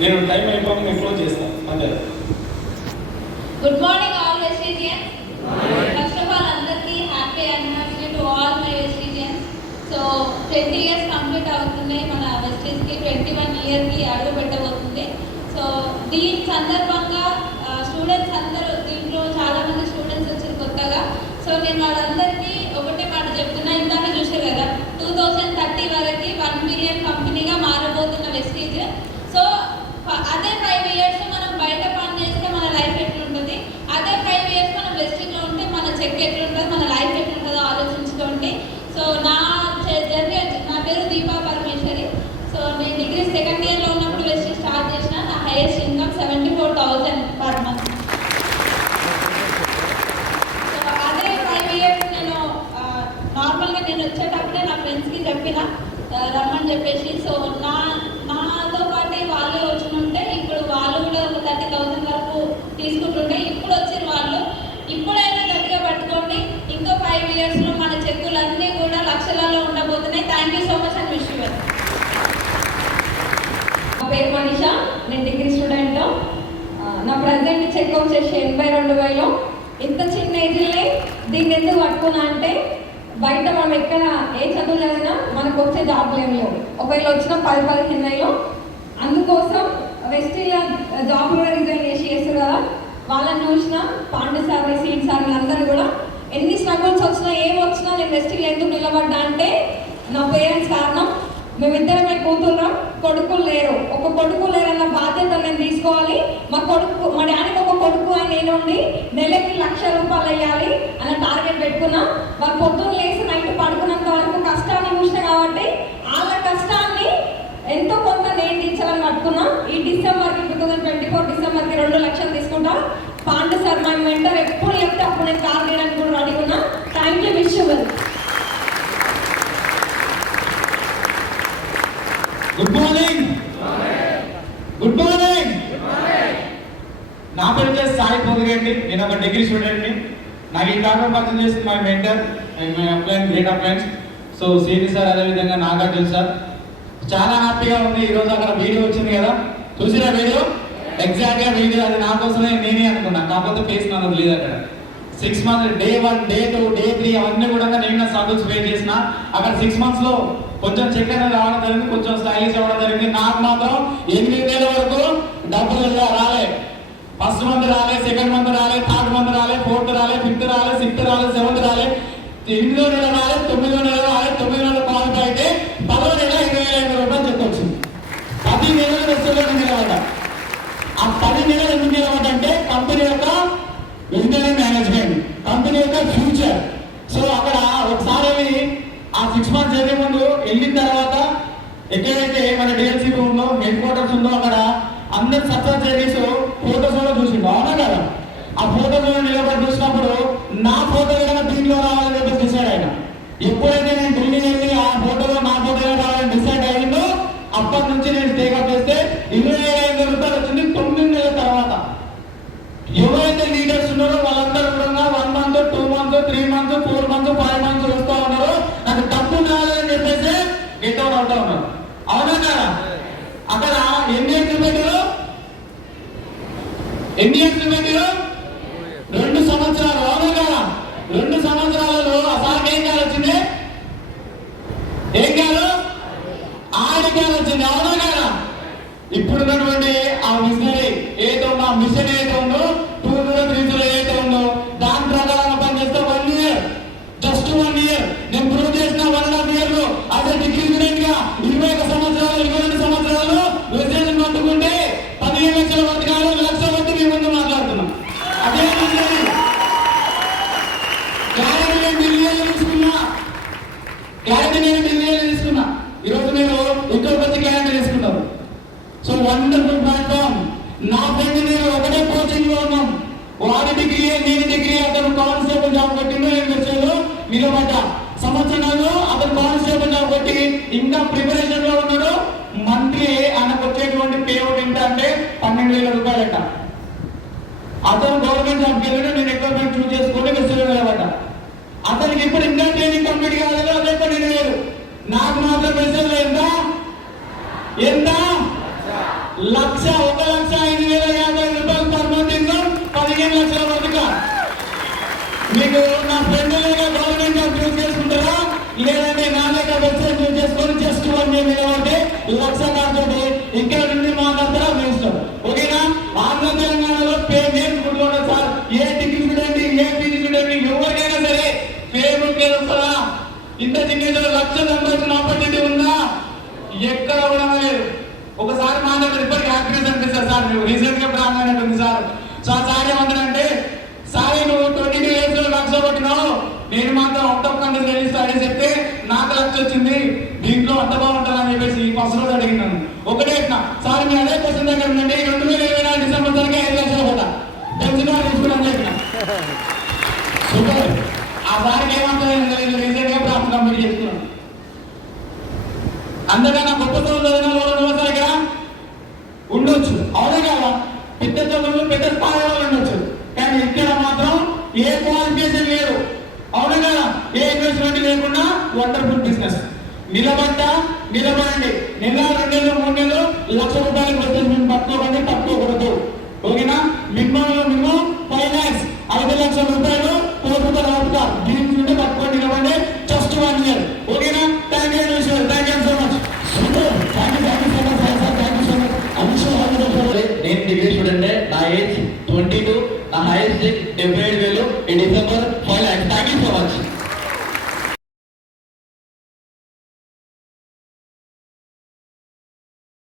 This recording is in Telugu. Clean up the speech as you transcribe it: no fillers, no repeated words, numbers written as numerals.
నేను టైం అయిపోయి నేను క్లోజ్ చేస్తాను అంతే. Good morning all Vestigians. First of all అందరికీ happy anniversary to all my Vestigians. So 20 years complete అవుతున్నాయి మన వెస్టీజ్కి. 21 yearకి అడుగు పెట్టబోతుంది. సో దీని సందర్భంగా స్టూడెంట్స్ అందరూ, దీంట్లో చాలామంది స్టూడెంట్స్ వచ్చారు కొత్తగా. సో నేను వాళ్ళందరికీ ఒకటే మాట చెప్తున్నా, ఇందాక చూసారు కదా 2030 వరకు 1 billion కంపెనీగా మారబోతున్న వెస్టీజ్. సో అదే 5 years మనం బయట పని చేస్తే మన లైఫ్ ఎట్లుంటుంది, అదే 5 years మనం వెస్టీజ్లో ఉంటే మన చెక్ ఎట్లుంటుంది, మన లైఫ్ ఎట్లుంటుందో ఆలోచించుకోండి. సో నా జర్నీ, నా పేరు దీపా పరమేశ్వరి. సో నేను డిగ్రీ సెకండ్ ఇయర్లో ఉన్నప్పుడు వెస్టీజ్ స్టార్ట్ చేసిన. నా highest income 74,000 per month. So అదే 5 years నేను నార్మల్గా నేను వచ్చేటప్పుడే నా ఫ్రెండ్స్కి చెప్పిన రమ్మని చెప్పేసి. సో నాతో పాటు వాళ్ళే వచ్చినుంటే ఇప్పుడు వాళ్ళు కూడా ఒక 30,000 వరకు తీసుకుంటుంటే ఇప్పుడు వచ్చిన వాళ్ళు. ఇప్పుడైనా గట్టిగా పట్టుకోండి. ఇంకో 5 yearsలో మన చెక్కులన్నీ కూడా లక్షలలో ఉండబోతున్నాయి. Thank you so much and wish you well. నా పేరు మనీషా, నేను డిగ్రీ స్టూడెంట్. నా ప్రజెంట్ చెక్ వచ్చేసి 82,000. ఇంత చిన్న ఏజ్లోనే దీన్ని ఎందుకు పట్టుకున్నా అంటే, బయట మనం ఎక్కడ ఏ చదువు చదివినా మనకు వచ్చే జాబ్లు ఏమి లేవు. ఒకవేళ వచ్చిన 10-15 నెలలు. అందుకోసం వెస్టీజ్లో జాబ్ కూడా రిజైన్ చేస్తారు కదా, వాళ్ళని చూసిన పాండే సార్, సీన్ సార్ అందరూ కూడా ఎన్ని స్ట్రగుల్స్ వచ్చినా ఏం వచ్చినా నేను వెస్టీజ్లో ఎందుకు నిలబడ్డా అంటే నా పేరెంట్స్ కారణం. మేమిద్దరమే కూతుర్రం, కొడుకులు లేరు. ఒక కొడుకు లేరన్న బాధ్యత నేను తీసుకోవాలి. మా డాడీకి ఒక కొడుకు అని నేనుండి నెలకి 1,00,000 రూపాయలు వేయాలి అన్న టార్గెట్ పెట్టుకున్నా. వాళ్ళు పొద్దున్న లేసి నైట్ పడుకున్నంత వరకు కష్టాన్ని చూసిన కాబట్టి వాళ్ళ కష్టాన్ని ఎంతో కొంత నేను తీర్చాలని పట్టుకున్నా. ఈ డిసెంబర్కి 2024 డిసెంబర్కి 2 లక్షలు తీసుకుంటా. పాండు సార్ మా మెంటర్ ఎప్పుడు చెప్తే అప్పుడు నేను కాల్ చేయడానికి కూడా రెడీ ఉన్నా. Thank you, wish you well. Good morning. Good morning. నా పేరు వచ్చేసి సాయి పొదిగండి. నేను ఒక డిగ్రీ స్టూడెంట్ని. నాకు ఈ టాపిక్ పరిచయం చేసి my mentor and my upline great అప్లైన్స్. So సీని సార్, అదేవిధంగా నాగార్జున సార్. చాలా హ్యాపీగా ఉంది. ఈరోజు అక్కడ వీడియో వచ్చింది కదా, చూసిరా వీడియో? ఎగ్జాక్ట్గా వీడియో అది నా కోసమే నేనే అనుకున్నా. కాకపోతే ఫేస్ నాకు లేదు అక్కడ. 6 months, day 1, day 2, day 3 అవన్నీ కూడా నేను స్ట్రగుల్స్ ఫేస్ చేసిన. అక్కడ 6 monthsలో కొంచెం చెక్ అనేది రావడం జరిగింది, కొంచెం స్టైలిష్ అవ్వడం జరిగింది. నాకు మాత్రం 8 నెలల వరకు డబ్బులు రాలే. ఫస్ట్ మంత్ రాలే, సెకండ్ మంత్ రాలే, థర్డ్ మంత్ రాలే, ఫోర్త్ రాలే, ఫిఫ్త్ రాలే, సిక్స్త్ రాలే, సెవెంత్ రాలే, 8వ నెల రాలే, 9వ నెల రాలే. 9 నెలలు క్వాలిఫై అయితే 10వ నెల 20,500 రూపాయలు చెక్ వచ్చింది. 10 నెలలు వెస్టీజ్లో నిలబడ్డా. ఆ 10 నెలలు ఎందుకు నిలబడ్డంటే కంపెనీ యొక్క ఇంజనీరింగ్ మేనేజ్మెంట్, కంపెనీ యొక్క ఫ్యూచర్. సో అక్కడ ఒకసారి ఆ 6 months జరిగే ముందు వెళ్ళిన తర్వాత ఎక్కడైతే మన డిఎల్సీ రూమ్లో హెడ్ క్వార్టర్స్ ఉందో అక్కడ అందరు సక్సెస్ జర్నీస్ ఫోటోస్ కూడా చూసిండు, అవునా కదా? ఆ ఫోటోస్ నిలబడి చూసినప్పుడు నా ఫోటో ఏదైనా దీంట్లో రావాలని చెప్పి డిసైడ్ అయినా. ఎప్పుడైతే నేను ఢిల్లీ వెళ్ళి ఆ ఫోటోలో నా ఫోటో రావాలని డిసైడ్ అయ్యిందో అప్పటి నుంచి నేను టేకప్ చేస్తే 25,000 రూపాయలు వచ్చింది 9 నెలల తర్వాత. ఎవరైతే లీడర్స్ ఉన్నారో వాళ్ళందరూ కూడా 1 month, 2 months, 3 months, 4 months, 5 months వస్తూ ఉన్నారు. నాకు డబ్బులు రాలేదని చెప్పేసి గెట్ అవుట్ అవుతా ఉన్నారు, అవునా కదా? అక్కడ ఎన్ని ఇయర్స్ పెట్టారు? 2 సంవత్సరాలు, అవునా కదా? 2 సంవత్సరాలలో ఆ సార్కి ఏం కాలు వచ్చింది? ఏం కాదు? ఆడికాలు వచ్చింది, అవునా కదా? ఇప్పుడున్నటువంటి ఆ మిషనరీ ఏదైతే ఉందో, ఆ మిషన్ ఏదైతే ఉందో 2030 ఏదైతే ఉందో దాని ప్రకారంగా పనిచేస్తే 1 year, జస్ట్ 1 year నేను ప్రూవ్ చేసిన 1.5 years అదే డిగ్రీ స్టూడెంట్ గా 21 సంవత్సరాలు 22 సంవత్సరాలు వెస్టీజ్ పట్టుకుంటే 15 లక్షల వరకు కాదు, 1 లక్ష వరకు మీ ముందు మాట్లాడుతున్నాం. అదే గ్యారెంటీ నేను మిలియన్లు తీసుకున్నా. ఈరోజు నేను ఇంకొక వచ్చి గ్యారెంటీ తీసుకుంటాను. So wonderful platform. నా ఫ్రెండ్ నేను ఒకటే కోచింగ్ లో ఉన్నాం. వాడి డిగ్రీ, నేను డిగ్రీ. అతను కానిస్టేబుల్ జాబ్ కొట్టిండు, నేను వచ్చాను నిలబడ్డా. సంవత్సరాలు అతను కానిస్టేబుల్ జాబ్ కొట్టి ఇంకా ప్రిపరేషన్ లో ఉన్నాడు. మంత్లీ ఆయనకు వచ్చేటువంటి పే అవుట్ ఎంత అంటే 12,000 రూపాయలట. అతను గవర్నమెంట్ జాబ్కి వెళ్ళాడు, నేను ఎక్విప్మెంట్ చూస్ చేసుకుంటే వెస్టీజ్లో నిలబడ్డా. అతనికి ఇప్పుడు ఇంకా ట్రైనింగ్ కంప్లీట్ కాలేదు, అదే 12,000. నాకు మాత్రం వెస్టీజ్లో ఎంత 1,00,000 మీద నిలబడితే 1,00,000 ఖర్చు ఇక్కడ నుండి మాట్లాడతారా మీ ఇష్టం. ఓకేనా? ఆంధ్ర తెలంగాణలో నేను గుర్తుకోండి సార్, ఏ డిగ్రీ స్టూడెంట్ ఏ పీజీ స్టూడెంట్ ఎవరికైనా సరే ఫేస్బుక్ వస్తుందా? ఇంత చిన్న 1,00,000 సంపాదించిన ఆపర్చునిటీ ఉందా? ఎక్కడ కూడా లేదు. ఒకసారి మాట్లాడారు, ఇప్పటికీ హ్యాపీనెస్ అనిపిస్తుంది సార్. నువ్వు రీసెంట్ గా ప్లాన్ అయినట్టుంది సార్. సో ఆ సార్ ఏమంటారంటే, సారీ నువ్వు 22 years లో 1,00,000 కొట్టినావు, నేను మాత్రం అవుట్ ఆఫ్ కంట్రీ రిలీజ్ అని చెప్తే నాకు 1,00,000 వచ్చింది, దీంట్లో అంత బాగుంటుందని చెప్పేసి ఈ ఫస్ట్ రోజు అడిగినాను. ఒకటే సార్ మీ అదే క్వశ్చన్ దగ్గర ఉందండి, 2024 డిసెంబర్ వరకు 5,00,000 కూడా తెలిసిన తీసుకుని చెప్పిన. సూపర్. ఆ సార్కి ఏమంటుంది, రీసెంట్ గా ప్రాప్తి కంప్లీట్ చేసుకున్నాను. అంతకన్నా గొప్ప చదువు చదివిన వాళ్ళు ఇక్కడ ఉండొచ్చు, అవునే కదా? పెద్ద చదువులు పెద్ద స్థాయి వాళ్ళు ఉండొచ్చు, కానీ ఇక్కడ మాత్రం ఏ క్వాలిఫికేషన్ లేదు, అవును కదా? ఏ ఇన్వెస్ట్మెంట్ లేకుండా వండర్ఫుల్ బిజినెస్. నిలబడండి. నెల 2 నెలలు 3 నెలలు 1,00,000 రూపాయలు ఇన్వెస్ట్మెంట్ పట్టుకోకండి, తట్టుకోకూడదు. ఓకేనా? మినిమం 5 lakhs 5,00,000 రూపాయలు కోరుకుంటారు. దీని నుండి పట్టుకొని నిలబడి జస్ట్ 1 year. ఓకేనా? Thank you so much. నేను డిగ్రీ స్టూడెంట్, నా ఏజ్ 22, నా హైయెస్ట్ 75,000, ఈ December 5 lakhs. Thank you so much.